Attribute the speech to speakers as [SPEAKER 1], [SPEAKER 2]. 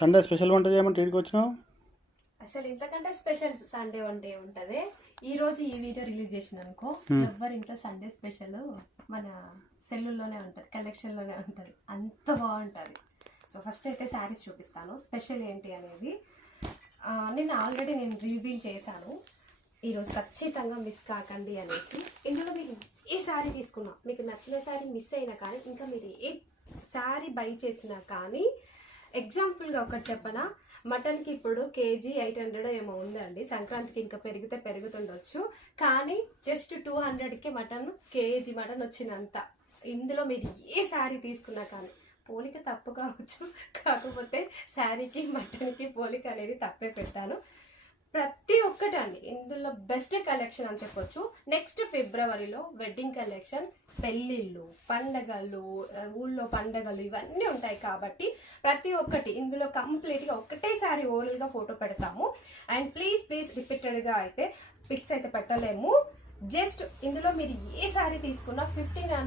[SPEAKER 1] Sunday special వంట చేయమంటే ఇంటికి వచ్చినావు?
[SPEAKER 2] అసలు ఇంతకంటే స్పెషల్ సండే వంటే ఉంటది ఈ రోజు ఈ వీడియో రిలీజ్ చేసిన అనుకో ఎవరి ఇంట్లో సండే స్పెషల్ మన సెల్లుల్లోనే ఉంటుంది కలెక్షన్లోనే ఉంటుంది. అంత బాగుంటుంది. సో ఫస్ట్ అయితే శారీస్ చూపిస్తాను. స్పెషల్ ఏంటి అనేది నేను ఆల్రెడీ నేను రివీల్ చేశాను. ఈరోజు ఖచ్చితంగా మిస్ కాకండి అనేసి. ఇందులో మీరు ఏ శారీ తీసుకున్నా మీకు నచ్చిన శారీ మిస్ అయినా కానీ ఇంకా మీరు ఏ శారీ బై చేసినా కానీ ఎగ్జాంపుల్గా ఒకటి చెప్పనా? మటన్కి ఇప్పుడు కేజీ ఎయిట్ హండ్రెడ్ ఏమో ఉందండి. సంక్రాంతికి ఇంకా పెరిగితే పెరుగుతుండొచ్చు. కానీ జస్ట్ టూ హండ్రెడ్కి మటన్ కేజీ మటన్ వచ్చినంత. ఇందులో మీరు ఏ శారీ తీసుకున్నా కానీ పోలిక తప్పు కావచ్చు. కాకపోతే శారీకి మటన్కి పోలిక అనేది తప్పే పెట్టాను. ప్రతి ఒక్కటి అండి ఇందులో బెస్ట్ కలెక్షన్ అని చెప్పొచ్చు. నెక్స్ట్ ఫిబ్రవరిలో వెడ్డింగ్ కలెక్షన్ పెళ్ళిళ్ళు పండగలు ఊళ్ళో పండగలు ఇవన్నీ ఉంటాయి కాబట్టి ప్రతి ఒక్కటి ఇందులో కంప్లీట్గా ఒకటేసారి ఓరల్గా ఫోటో పెడతాము. అండ్ ప్లీజ్ ప్లీజ్ రిపీటెడ్గా అయితే పిక్స్ అయితే పెట్టలేము. జస్ట్ ఇందులో మీరు ఏ సారీ తీసుకున్నా ఫిఫ్టీన్ హండ్రెడ్